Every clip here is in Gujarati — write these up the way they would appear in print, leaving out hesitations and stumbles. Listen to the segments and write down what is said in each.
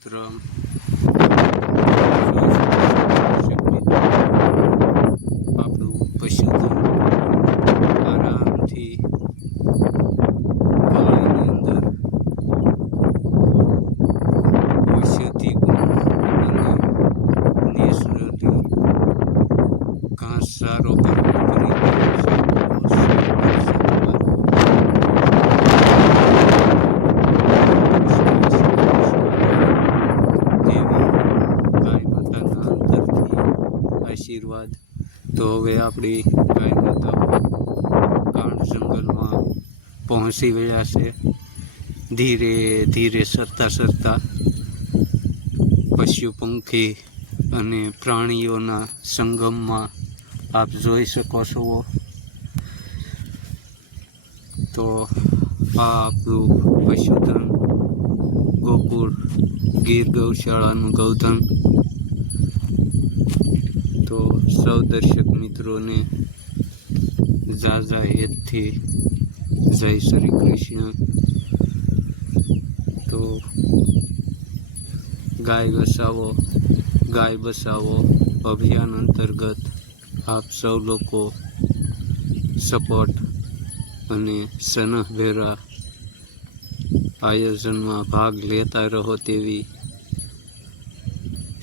મિત્ર આપણું પશુધન આરામથી ગાયની અંદર ઔષધિ ગુણ અને નેચરલી ઘાસ સારો કરવો કરી આશીર્વાદ. તો હવે આપણી ગાય માતાઓ ગાઢ જંગલમાં પહોંચી ગયા છે. ધીરે ધીરે સરતા સરતા પશુ પંખી અને પ્રાણીઓના સંગમમાં આપ જોઈ શકો છો. તો આ આપણું પશુધન ગોકુળ ગીર ગૌશાળાનું ગૌધન. તો સૌ દર્શક મિત્રોને ઝાઝા હેતથી જય શ્રી કૃષ્ણ. તો ગાય બસાવો અભિયાન અંતર્ગત આપ સૌ લોકો સપોર્ટ અને સનહભેરા આયોજનમાં ભાગ લેતા રહો તેવી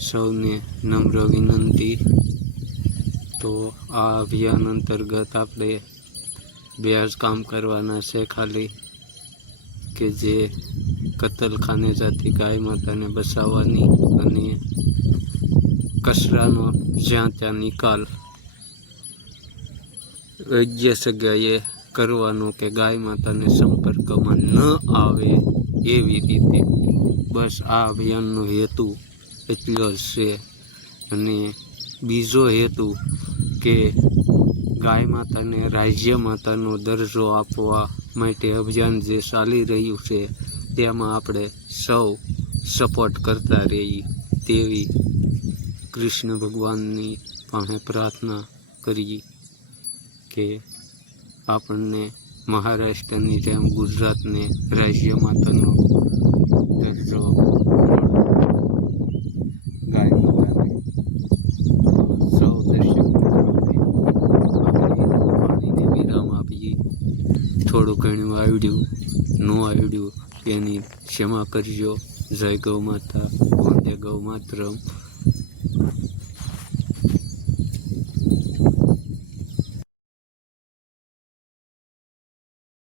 સૌને નમ્ર વિનંતી. તો આ અભિયાન અંતર્ગત આપણે બે જ કામ કરવાના છે ખાલી, કે જે કતલખાને જતી ગાય માતાને બસાવવાની અને કચરાનો જ્યાં ત્યાં નિકાલ યોગ્ય જગ્યાએ કરવાનો, કે ગાય માતાને સંપર્કમાં ન આવે એવી રીતે. બસ આ અભિયાનનો હેતુ એટલો જ છે. અને બીજો હેતુ કે ગાય માતાને રાજ્ય માતાનો દરજ્જો આપવા માટે અભિયાન જે ચાલી રહ્યું છે તેમાં આપણે સૌ સપોર્ટ કરતા રહીએ તેવી કૃષ્ણ ભગવાનની પાસે પ્રાર્થના કરીએ કે આપણને મહારાષ્ટ્રની જેમ ગુજરાતને રાજ્ય માતાનો દરજ્જો ગાય માતાને. સૌ દર્શક પાણીને વિરામ આપીએ. થોડું ઘણું આવડ્યું ન આવડ્યું એની ક્ષમા કરજો. જય ગૌ માતા, વંદે ગૌ માતરમ.